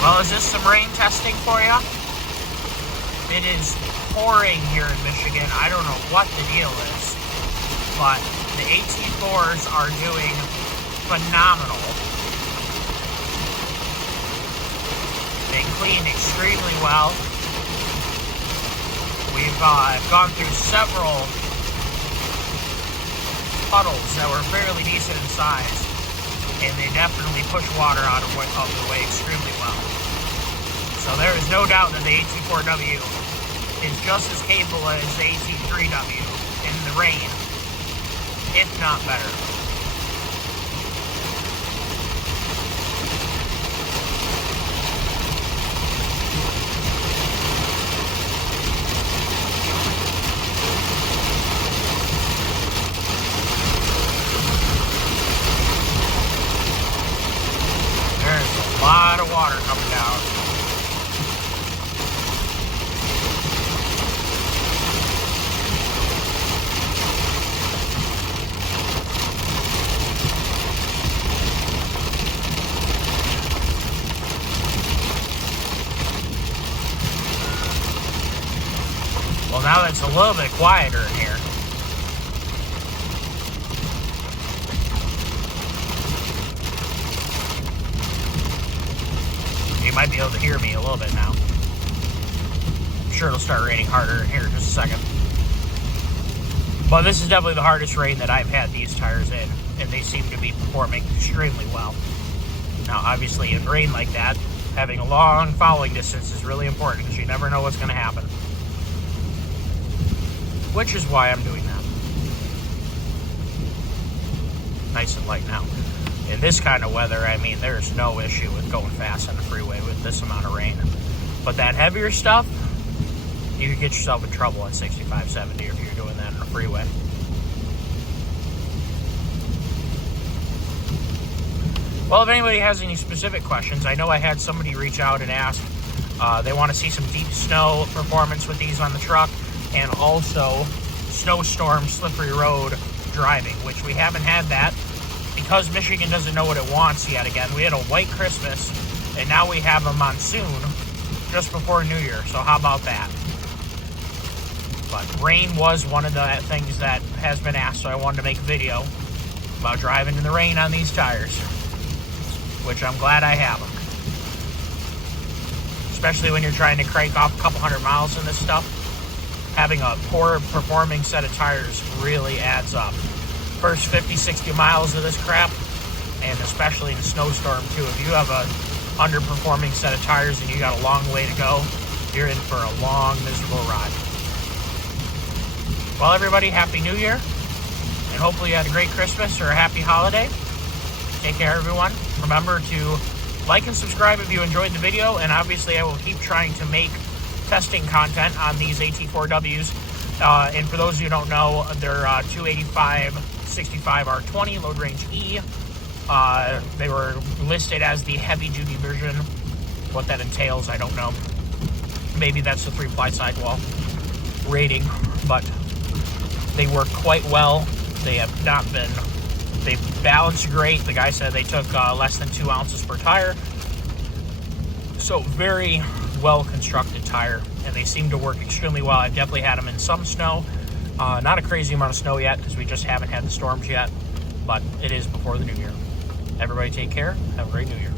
Well, is this some rain testing for you? It is pouring here in Michigan. I don't know what the deal is, but the AT4s are doing phenomenal. They clean extremely well. We've gone through several puddles that were fairly decent in size, and they definitely push water out of the way extremely well. So there is no doubt that the T4W is just as capable as the T3W in the rain, if not better. A lot of water coming down. Well, now it's a little bit quieter in here. You might be able to hear me a little bit now. I'm sure it'll start raining harder in here in just a second. But this is definitely the hardest rain that I've had these tires in, and they seem to be performing extremely well. Now, obviously, in rain like that, having a long following distance is really important because you never know what's going to happen. Which is why I'm doing that. Nice and light now. In this kind of weather, I mean, there's no issue with going fast on the freeway with this amount of rain. But that heavier stuff, you could get yourself in trouble at 65, 70 if you're doing that on the freeway. Well, if anybody has any specific questions, I know I had somebody reach out and ask. They want to see some deep snow performance with these on the truck, and also snowstorm, slippery road driving, which we haven't had that. Because Michigan doesn't know what it wants yet again. We had a white Christmas, and now we have a monsoon just before New Year. So how about that? But rain was one of the things that has been asked, so I wanted to make a video about driving in the rain on these tires, which I'm glad I have them. Especially when you're trying to crank off a couple hundred miles in this stuff. Having a poor performing set of tires really adds up. First 50, 60 miles of this crap, and especially in a snowstorm too. If you have a underperforming set of tires and you got a long way to go, you're in for a long, miserable ride. Well, everybody, Happy New Year, and hopefully you had a great Christmas or a happy holiday. Take care, everyone. Remember to like and subscribe if you enjoyed the video, and obviously I will keep trying to make testing content on these AT4Ws. And for those of you who don't know, they're 285 65 R20 load range E. They were listed as the heavy duty version. What that entails, I don't know. Maybe that's the 3-ply sidewall rating, but they work quite well. They have not been, they balance great. The guy said they took less than 2 ounces per tire. So very well constructed tire, and they seem to work extremely well. I've definitely had them in some snow. Not a crazy amount of snow yet because we just haven't had the storms yet, but it is before the new year. Everybody take care. Have a great new year.